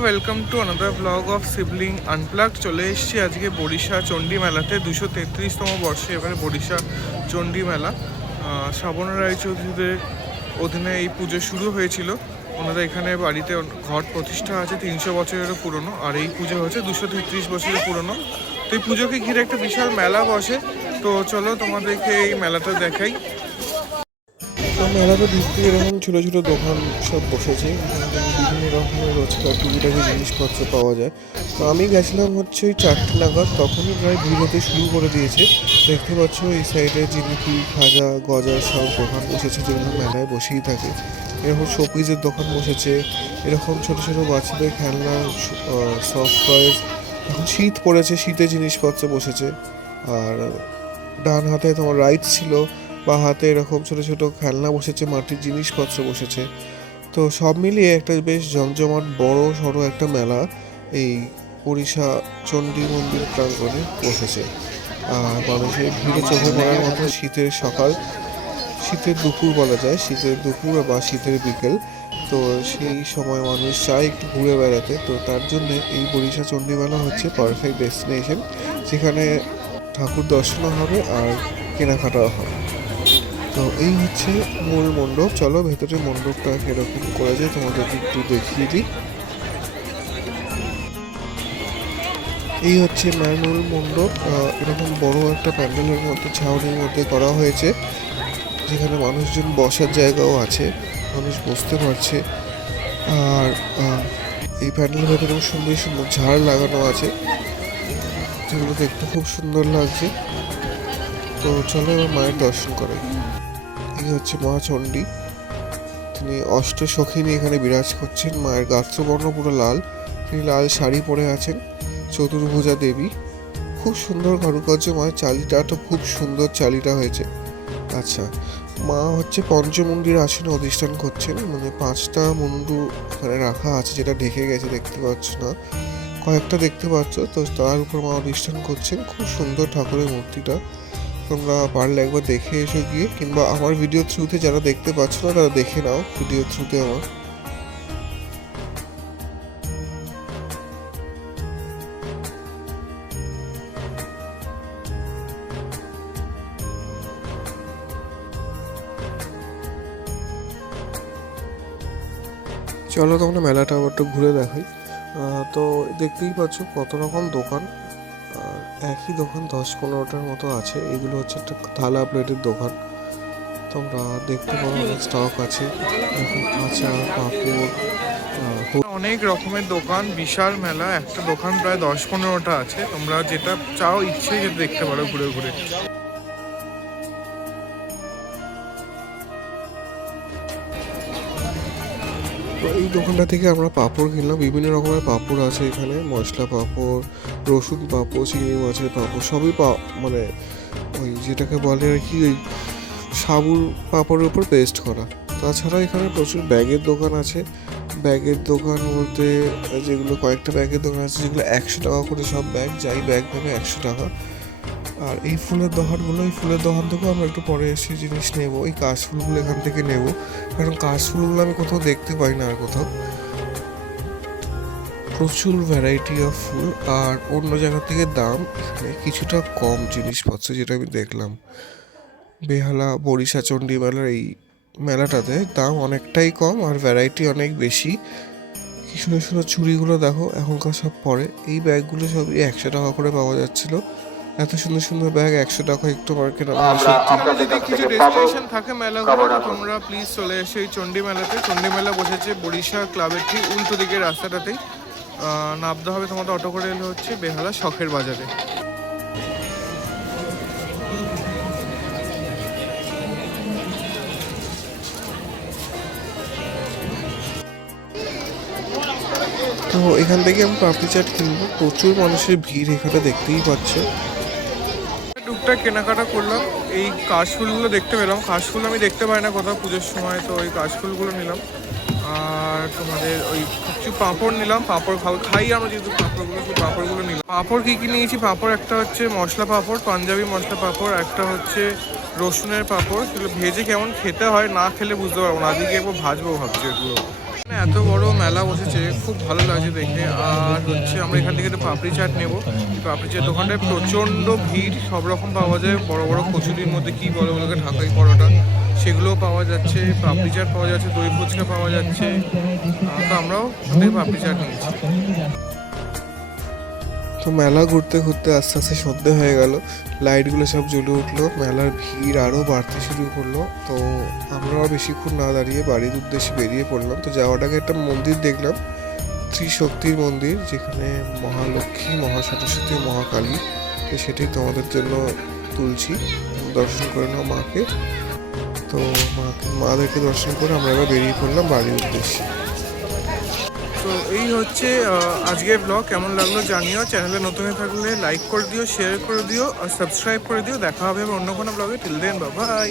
Welcome to another blog of sibling unplug. চলে এসেছি আজকে বড়িশা চণ্ডী মেলাতে। 233তম বর্ষে এবারে বড়িশা চণ্ডী মেলা। শ্রাবণ রায়চৌধুরীদের অধীনে এই পুজো শুরু হয়েছিল। ওনাদের এখানে বাড়িতে ঘট প্রতিষ্ঠা আছে 300 বছরেরও পুরনো, আর এই পুজো হচ্ছে 233 বছরের পুরনো। তো এই পুজোকে ঘিরে একটা বিশাল মেলা বসে। তো চলো তোমাদেরকে এই মেলাটা দেখাই। তো মেলাতে ঢুকতে এরকম ছোটো ছোটো দোকান সব বসেছে, বিভিন্ন রকমের রোজকার টুকিটাকি জিনিসপত্র পাওয়া যায়। তো আমি গেছিলাম হচ্ছে ওই 4টে নাগাদ, তখনই প্রায় ভিড় হতে শুরু করে দিয়েছে। দেখতে পাচ্ছ এই সাইডে জিলিপি, খাজা, গজা সব দোকান বসেছে, যেগুলো মেলায় বসেই থাকে। এরকম শোপিসের দোকান বসেছে, এরকম ছোটো ছোটো বাচ্চাদের খেলনা, সফট টয়েস। এখন শীত পড়েছে, শীতে জিনিসপত্র বসেছে। আর ডান হাতে তোমার রাইডস ছিল, বা হাতে এরকম ছোটো ছোটো খেলনা বসেছে, মাটির জিনিসপত্র বসেছে। তো সব মিলিয়ে একটা বেশ জমজমাট বড় সড়ো একটা মেলা এই ওড়িশা চণ্ডী মন্দির প্রাঙ্গণে বসেছে। আর মানুষের ভিড়ে চোখে পড়ার মতো শীতের সকাল, শীতের দুপুর বলা যায়, শীতের দুপুর বা শীতের বিকেল। তো সেই সময় মানুষ চায় একটু ঘুরে বেড়াতে। তো তার জন্য এই বড়িশা চণ্ডী মেলা হচ্ছে পারফেক্ট ডেস্টিনেশন, যেখানে ঠাকুর দর্শনও হবে আর কেনাকাটাও হবে। তো এই হচ্ছে মূল মণ্ডপ। চলো ভেতরে মণ্ডপটা কিরকম করা যায় তোমাদেরকে একটু দেখিয়ে দিই। এই হচ্ছে মূল মণ্ডপ। এরকম বড় একটা প্যান্ডেলের মধ্যে, ছাউনির মধ্যে করা হয়েছে, যেখানে মানুষজন বসার জায়গাও আছে, মানুষ বসতে পারছে। আর এই প্যান্ডেলের ভেতরে সুন্দর সুন্দর ঝাড় লাগানো আছে, যেগুলো দেখতে খুব সুন্দর লাগছে। তো চলো এবার মায়ের দর্শন করে। এই হচ্ছে মা চণ্ডী, তিনি অষ্টসখী এখানে বিরাজ করছেন। মায়ের গাত্রবর্ণ পুরো লাল, তিনি লাল শাড়ি পরে আছেন। চতুর্ভুজা দেবী, খুব সুন্দর কারুকার্য। মায়ের চালিটা তো খুব সুন্দর চালিটা হয়েছে। আচ্ছা, মা হচ্ছে পঞ্চমুণ্ডির আসনে অধিষ্ঠান করছেন, মানে 5টা মুন্ডু এখানে রাখা আছে, যেটা ঢেকে গেছে দেখতে পাচ্ছ না, কয়েকটা দেখতে পাচ্ছ। তো তার উপর মা অধিষ্ঠান করছেন। খুব সুন্দর ঠাকুরের মূর্তিটা, তোমরা পারলে একবার দেখে এসো গিয়ে, কিংবা আমার ভিডিও থ্রুতে যারা দেখতে পাচ্ছ না তারা দেখে নাও ভিডিও থ্রুতে আমার। চলো তোমরা মেলাটা আবার একটু ঘুরে দেখাই। তো দেখতেই পাচ্ছ কত রকম দোকান, আর একই দোকান 10-15টার মতো আছে। এগুলো হচ্ছে একটা থালা প্লেটের দোকান, তোমরা দেখতে পারো অনেক স্টক আছে, এখন আচার, পাঁপড়, অনেক রকমের দোকান। বিশাল মেলা, একটা দোকান প্রায় 10-15টা আছে। তোমরা যেটা চাও ইচ্ছে যেটা দেখতে পারো ঘুরে ঘুরে। তো এই দোকানটা থেকে আমরা পাঁপড় কিনলাম। বিভিন্ন রকমের পাঁপড় আছে এখানে, মশলা পাঁপড়, রসুন পাঁপড়, চিংড়ি মাছের পাঁপড়, সবই মানে ওই যেটাকে বলে আর কি, ওই সাবুর পাঁপড়ের উপর পেস্ট করা। তাছাড়া এখানে প্রচুর ব্যাগের দোকান আছে। ব্যাগের দোকান বলতে যেগুলো কয়েকটা ব্যাগের দোকান আছে, যেগুলো 100 টাকা করে সব ব্যাগ, যাই ব্যাগ নেবে 100 টাকা। আর এই ফুলের দোকানগুলো, এই ফুলের দোকান থেকেও আমরা একটু পরে এসে জিনিস নেব। এই কাশফুলগুলো এখান থেকে নেব, কারণ কাশফুলগুলো আমি কোথাও দেখতে পাই না আর কোথাও। প্রচুর ভ্যারাইটি অফ ফুল, আর অন্য জায়গা থেকে দাম এখানে কিছুটা কম জিনিসপত্র, যেটা আমি দেখলাম। বেহালা বড়িশা চণ্ডী মেলার এই মেলাটাতে দাম অনেকটাই কম, আর ভ্যারাইটি অনেক বেশি। কি সুন্দর সুন্দর চুড়িগুলো দেখো, এখনকার সব পরে। এই ব্যাগগুলো সবই 100 টাকা করে পাওয়া যাচ্ছিল। এত সুন্দর সুন্দর ব্যাগ 100 টাকা একটু মার্কেট। যদি কিছু ডেস্টিনেশন থাকে মেলাগুলো, তোমরা প্লিজ চলে এসো এই চণ্ডী মেলাতে। চণ্ডী মেলা বসেছে বড়িশা ক্লাবের ঠিক উল্টো দিকের রাস্তাটাতেই। নামতে হবে তোমাদের, অটো করে এলে হচ্ছে বেহালা শখের বাজারে। তো এখান থেকে আমি পাপড়ি চাট কিনবো। প্রচুর মানুষের ভিড় এখানে, দেখতেই পাচ্ছ। টুকটাক কেনাকাটা করলাম। এই কাশফুলগুলো দেখতে পেলাম, কাশফুল আমি দেখতে পাই না কোথাও পুজোর সময়, তো ওই কাশফুলগুলো নিলাম। আর তোমাদের ওই কিছু পাঁপড় নিলাম, পাঁপড় খাই আমরা যেহেতু পাঁপড়গুলো, সেই পাঁপড়গুলো নিলাম। পাঁপড় কী কী নিয়েছি, পাঁপড় একটা হচ্ছে মশলা পাঁপড়, পাঞ্জাবি মশলা পাঁপড়, একটা হচ্ছে রসুনের পাঁপড়। সেগুলো ভেজে কেমন খেতে হয়, না খেলে বুঝতে পারবো না, আজকে একবার ভাজবো ভাবছি এগুলো। এত বড় মেলা বসেছে, খুব ভালো লাগছে দেখে। আর হচ্ছে আমরা এখান থেকে একটা পাপড়ি চাট নেবো। পাপড়ি চাট দোকানটায় প্রচণ্ড ভিড়, সব রকম পাওয়া যায়। বড় বড় কচুরির মধ্যে কী বলে ওগুলোকে, ঢাকাই পরোটা, সেগুলোও পাওয়া যাচ্ছে, পাপড়ি চাট পাওয়া যাচ্ছে, দই ফুচকা পাওয়া যাচ্ছে। তো আমরাও ওদের পাপড়ি চাট নিয়েছি। তো মেলা ঘুরতে ঘুরতে আস্তে আস্তে সন্ধে হয়ে গেল, লাইটগুলো সব জ্বলে উঠলো, মেলার ভিড় আরও বাড়তে শুরু করলো। তো আমরাও বেশিক্ষণ না দাঁড়িয়ে বাড়ির উদ্দেশ্যে বেরিয়ে পড়লাম। তো যাওয়ার আগে একটা মন্দির দেখলাম, ত্রিশক্তির মন্দির, যেখানে মহালক্ষ্মী, মহাসরস্বতী, মহাকালী। তো সেটাই তোমাদের জন্য তুলছি, দর্শন করে নাও মাকে। তো মাদেরকে দর্শন করে আমরা এবার বেরিয়ে পড়লাম বাড়ির উদ্দেশ্যে। তো এই হচ্ছে আজকের ব্লগ। কেমন লাগলো জানিও, চ্যানেলে নতুন হয়ে থাকলে লাইক করে দিও, শেয়ার করে দিও আর সাবস্ক্রাইব করে দিও। দেখা হবে অন্য কোনো ব্লগে। Till then, bye by.